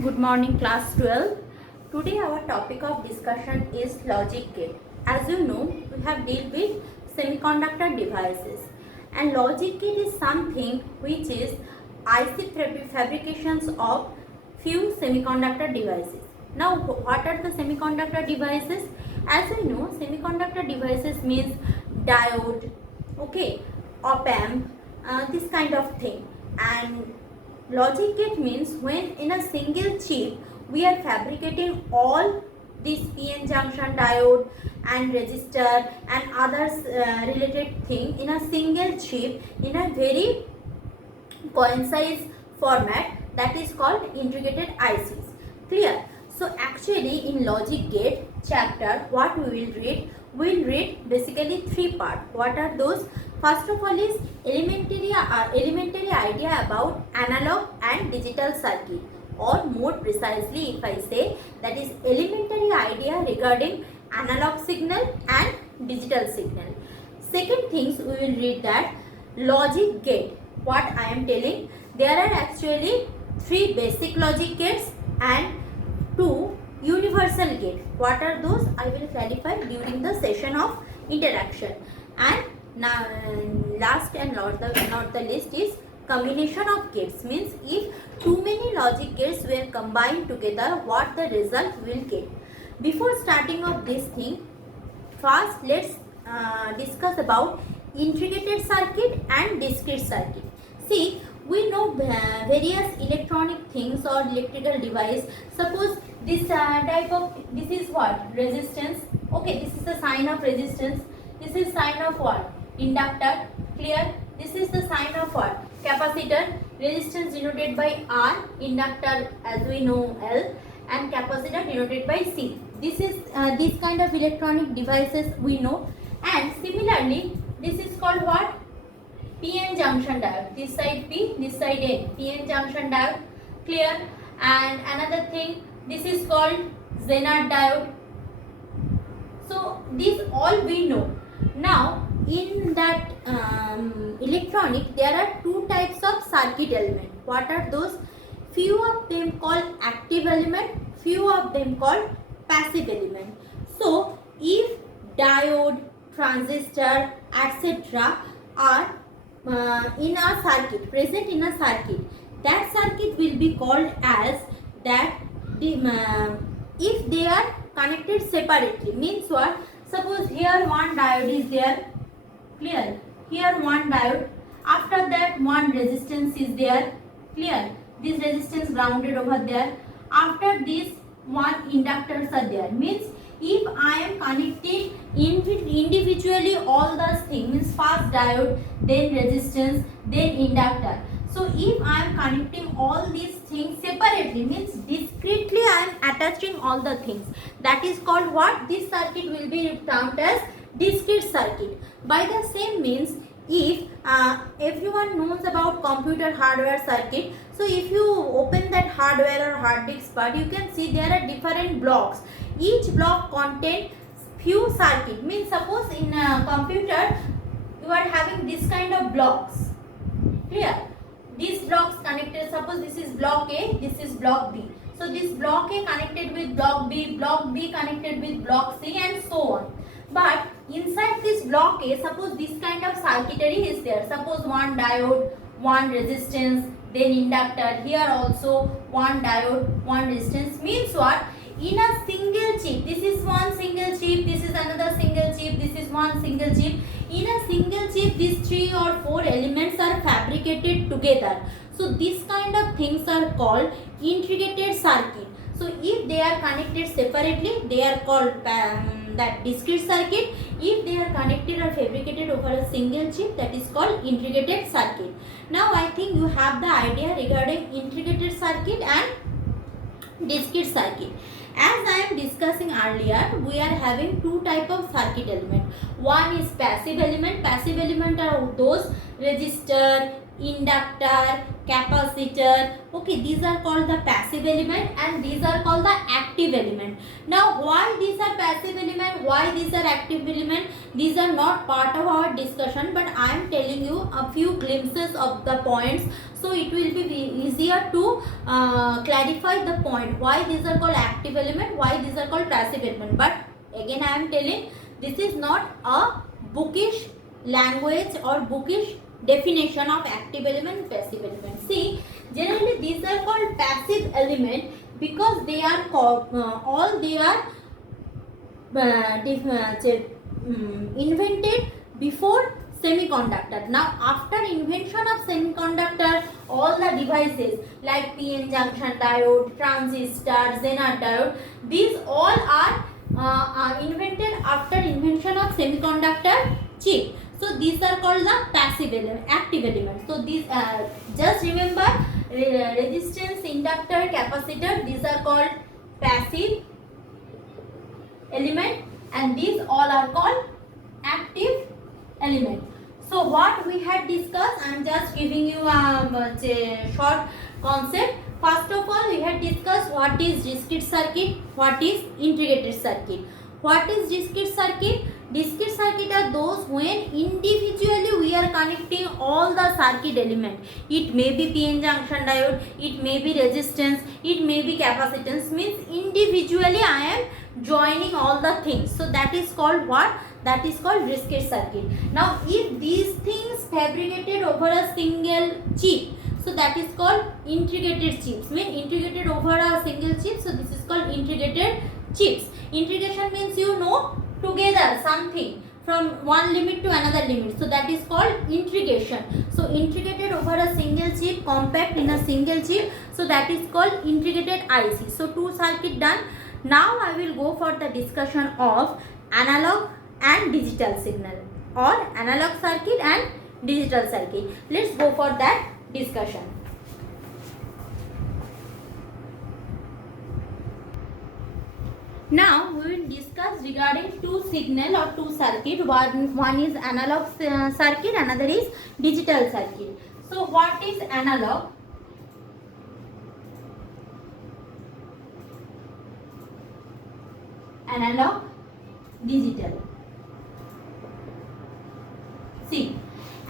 Good morning, class 12. Today our topic of discussion is logic gate. As you know, we have dealt with semiconductor devices, and logic gate is something which is IC fabrications of few semiconductor devices. Now, what are the semiconductor devices? As we know, semiconductor devices means diode, okay, op amp, this kind of thing. And logic gate means when in a single chip we are fabricating all this PN junction diode and resistor and others related thing in a single chip in a very coincide format, that is called integrated ICs. Clear? So actually in logic gate chapter what we will read? We will read basically three parts. What are those? First of all is elementary idea about analog and digital circuit, or more precisely if I say, that is elementary idea regarding analog signal and digital signal. Second things we will read that logic gate. What I am telling, there are actually three basic logic gates and two universal gate. What are those? I will clarify during the session of interaction. And now last and not the least is combination of gates, means if too many logic gates were combined together, what the result will get. Before starting of this thing, first let's discuss about integrated circuit and discrete circuit. See, we know various electronic things or electrical device. Suppose this this is what? Resistance. Okay, this is the sign of resistance. This is sign of what? Inductor. Clear? This is the sign of what? Capacitor. Resistance denoted by R, inductor as we know L, and capacitor denoted by C. This is this kind of electronic devices we know. And similarly, this is called what? PN junction diode. This side P, this side N. PN junction diode. Clear? And another thing, this is called Zener diode. So these all we know. Now in that electronic, there are two types of circuit element. What are those? Few of them called active element, few of them called passive element. So if diode, transistor, etc. are in a circuit, present in a circuit, that circuit will be called as that if they are connected separately. Means what? Suppose here one diode is there. Clear? Here one diode. After that one resistance is there. Clear? This resistance grounded over there. After this one inductors are there. Means if I am connecting individually all those things, means first diode, then resistance, then inductor. So if I am connecting all these things separately, means discretely I am attaching all the things. That is called what? This circuit will be termed as discrete circuit. By the same means, if everyone knows about computer hardware circuit, so if you open that hardware or hard disk part, you can see there are different blocks. Each block contains few circuit. Means suppose in a computer you are having this kind of blocks. Clear? These blocks connected, suppose this is block A, this is block B. So this block A connected with block B connected with block C, and so on. But inside this block A, suppose this kind of circuitry is there. Suppose one diode, one resistance, then inductor. Here also one diode, one resistance. Means what? In a single chip, this is one single chip, this is another single chip, this is one single chip. In a single chip, these 3 or 4 elements are fabricated together. So this kind of things are called integrated circuit. So if they are connected separately, they are called that discrete circuit. If they are connected or fabricated over a single chip, that is called integrated circuit. Now I think you have the idea regarding integrated circuit and discrete circuit. As I am discussing earlier, we are having two type of circuit element. One is passive element. Passive element are those resistor, inductor, capacitor. Okay, these are called the passive element and these are called the active element. Now why these are passive element, why these are active element, these are not part of our discussion, but I am telling you a few glimpses of the points, so it will be easier here to clarify the point why these are called active element, why these are called passive element. But again I am telling, this is not a bookish language or bookish definition of active element, passive element. See, generally these are called passive element because they are all they are invented before semiconductor. Now after invention of semiconductor, all the devices like PN junction diode, transistor, Zener diode, these all are invented after invention of semiconductor chip. So these are called the passive element, active element. So these just remember, resistance, inductor, capacitor, these are called passive element, and these all are called active element. So what we had discussed, I am just giving you a short concept. First of all, we had discussed what is discrete circuit, what is integrated circuit. What is discrete circuit? Discrete circuit are those when individually we are connecting all the circuit element. It may be PN junction diode, it may be resistance, it may be capacitance. Means individually I am joining all the things. So that is called what? That is called discrete circuit. Now if these things fabricated over a single chip, so that is called integrated chips. Mean integrated over a single chip, so this is called integrated chips. Integration means together something from one limit to another limit, so that is called integration. So integrated over a single chip, compact in a single chip, so that is called integrated IC. So two circuit done. Now I will go for the discussion of analog and digital signal, or analog circuit and digital circuit. Let's go for that discussion. Now we will discuss regarding two signal or two circuit. One is analog circuit, another is digital circuit. So what is analog? Analog, digital. See,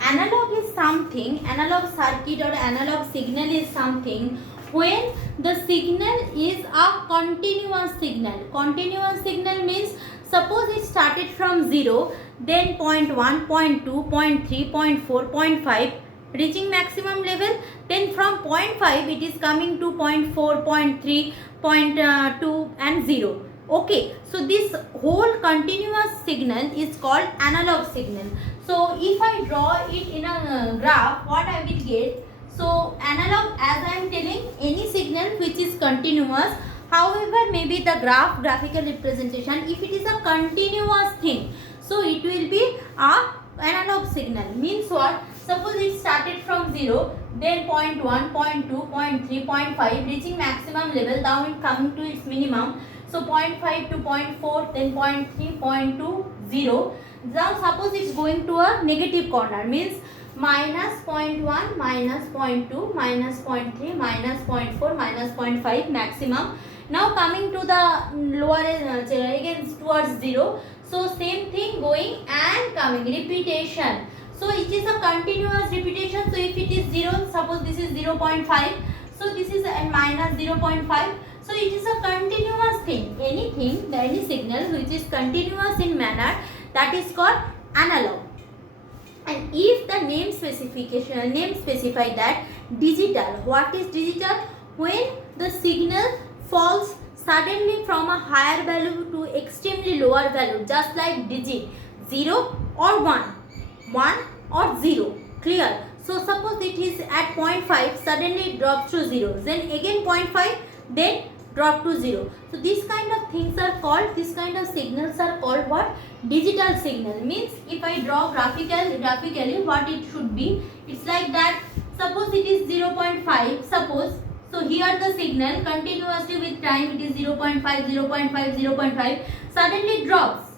analog is something, analog circuit or analog signal is something when the signal is a continuous signal. Continuous signal means suppose it started from 0, then 0.1, 0.2, 0.3, 0.4, 0.5 reaching maximum level, then from 0.5 it is coming to 0.4, 0.3, 0.2 and 0. Okay, so this whole continuous signal is called analog signal. So if I draw it in a graph, what I will get? So analog, as I am telling, any signal which is continuous, however maybe the graphical representation, if it is a continuous thing, so it will be a analog signal. Means what? Suppose it started from 0, then 0.1, 0.2, 0.3, 0.5 reaching maximum level, now it coming to its minimum. So 0.5 to 0.4, then 0.3, 0.2, 0. Now suppose it's going to a negative corner, means minus 0.1, minus 0.2, minus 0.3, minus 0.4, minus 0.5 maximum. Now coming to the lower again towards 0. So same thing going and coming, repetition. So it is a continuous repetition. So if it is 0, suppose this is 0.5. So this is a minus 0.5. So it is a continuous thing. Anything, any signal which is continuous in manner, that is called analog. And if the name specify that digital, what is digital? When the signal falls suddenly from a higher value to extremely lower value, just like digit 0 or 1, 1 or 0. Clear? So suppose it is at 0.5, suddenly it drops to 0, then again 0.5, then drop to 0. So these kind of things are called, these kind of signals are called what? Digital signal. Means if I draw graphically what it should be, it's like that. Suppose it is 0.5, suppose, so here the signal continuously with time, it is 0.5, 0.5, 0.5, suddenly it drops.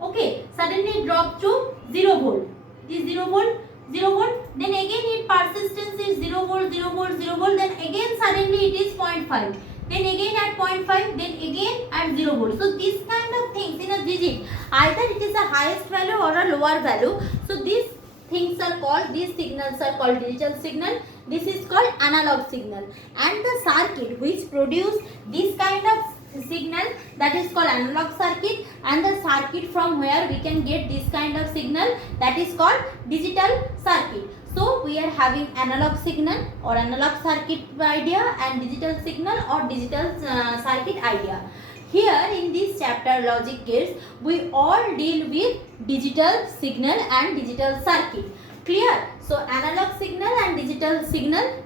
Okay, suddenly it drops to 0 volt. It is 0 volt, 0 volt, then again its persistence is 0 volt, 0 volt, 0 volt, then again suddenly it is 0.5. Then again at 0.5, then again at 0 volt. So these kind of things in a digit, either it is a highest value or a lower value. So these things are called, these signals are called digital signal. This is called analog signal. And the circuit which produce this kind of signal, that is called analog circuit. And the circuit from where we can get this kind of signal, that is called digital circuit. So we are having analog signal or analog circuit idea and digital signal or digital circuit idea. Here in this chapter logic gates, we all deal with digital signal and digital circuit. Clear? So analog signal and digital signal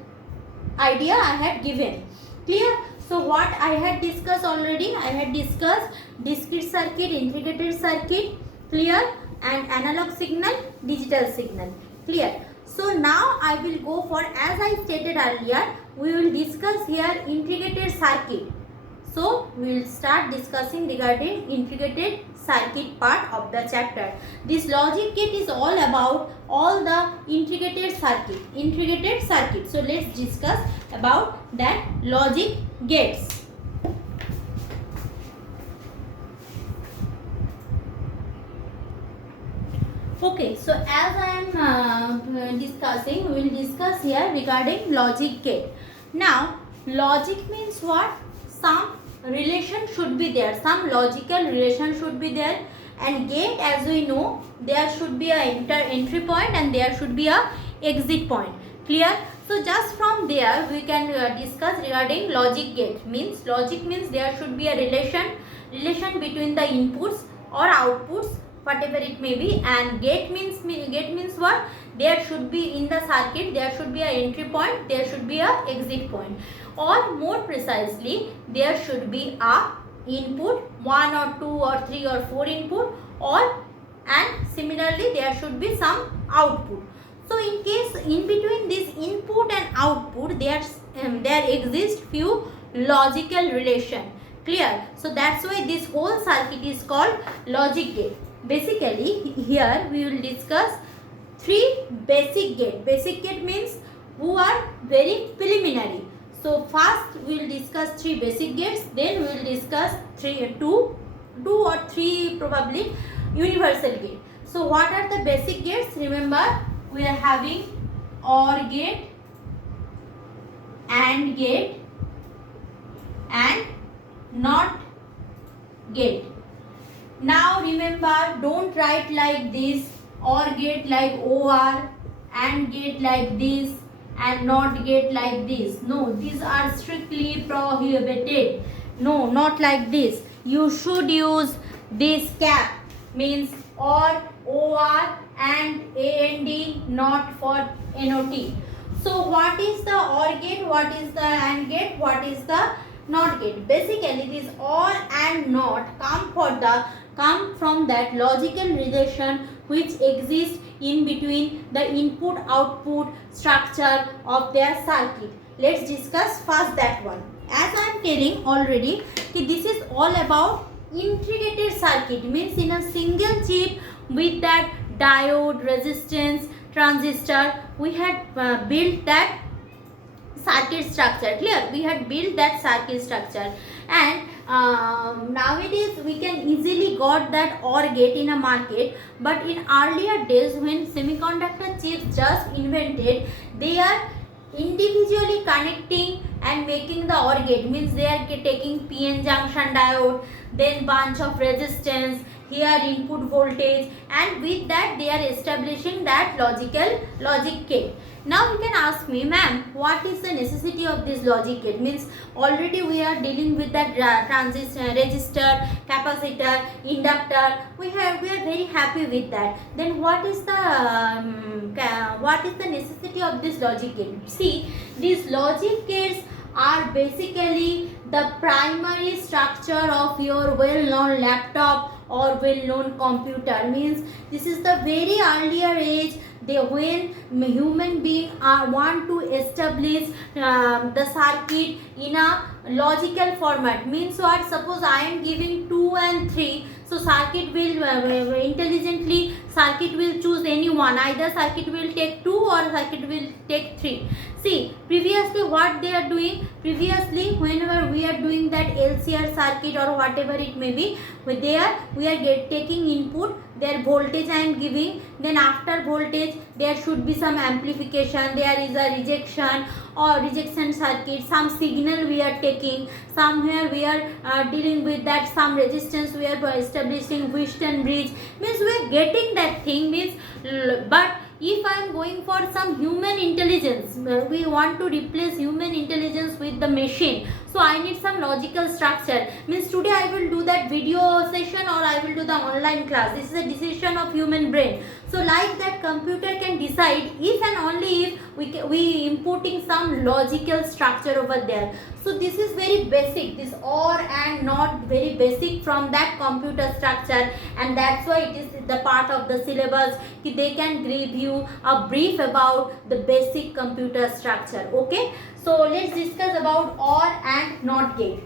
idea I had given. Clear? So what I had discussed already, I had discussed discrete circuit, integrated circuit, clear, and analog signal, digital signal. Clear? So now I will go for, as I stated earlier, we will discuss here integrated circuit. So we will start discussing regarding integrated circuit part of the chapter. This logic gate is all about all the integrated circuit. So let's discuss about that logic gates. Okay, so as I am discussing, we will discuss here regarding logic gate. Now logic means what? Some relation should be there, some logical relation should be there, and gate, as we know, there should be a entry point and there should be a exit point. Clear? So just from there we can discuss regarding logic gate. Means logic means there should be a relation between the inputs or outputs, whatever it may be, and gate means what? There should be in the circuit, there should be a entry point, there should be a exit point, or more precisely there should be a input, 1 or 2 or 3 or 4 input, and similarly there should be some output. So in case in between this input and output there exist few logical relation. Clear? So that's why this whole circuit is called logic gate. Basically here we will discuss 3 basic gate. Basic gate means who are very preliminary. So first we will discuss 3 basic gates, then we will discuss 2 or 3 probably universal gate. So what are the basic gates? Remember, we are having OR gate, AND gate and NOT gate. Now remember, don't write like this, OR gate like OR, AND gate like this, and NOT gate like this. No, these are strictly prohibited. No, not like this. You should use this cap, means OR, and AND, not for NOT. So what is the OR gate, what is the AND gate, what is the NOT gate? Basically this OR and NOT come from that logical relation which exists in between the input output structure of their circuit. Let's discuss first that one. As I am telling already, this is all about integrated circuit, means in a single chip with that diode, resistance, transistor, we had built that circuit structure. Clear? We had built that circuit structure, and nowadays we can easily got that OR gate in a market, but in earlier days when semiconductor chips just invented, they are individually connecting and making the OR gate, means they are taking PN junction diode, then bunch of resistance, here input voltage, and with that they are establishing that logic gate. Now you can ask me, ma'am, what is the necessity of this logic gate? Means already we are dealing with that transistor, resistor, capacitor, inductor. We are very happy with that. Then what is the necessity of this logic gate? See, these logic gates are basically the primary structure of your well-known laptop or well-known computer. Means this is the very earlier age when human beings want to establish the circuit in a logical format. Means what? Suppose I am giving 2 and 3, so circuit will intelligently circuit will choose any one. Either circuit will take 2 or circuit will take 3. See, previously what they are doing, whenever we are doing that LCR circuit or whatever it may be, we are taking input, their voltage I am giving, then after voltage there should be some amplification, there is a rejection or rejection circuit, some signal we are taking, somewhere we are dealing with that, some resistance we are establishing, Wheaton bridge, means we are getting that thing, means but if I am going for some human intelligence, we want to replace human intelligence with the machine, so I need some logical structure, means today I will do that video session or I will do the online class, this is a decision of human brain. So like that, computer can decide if and only if we inputting some logical structure over there. So this is very basic, this or and not, very basic from that computer structure, and that's why it is the part of the syllabus, they can give you a brief about the basic computer structure. Okay, so let's discuss about or and not gate.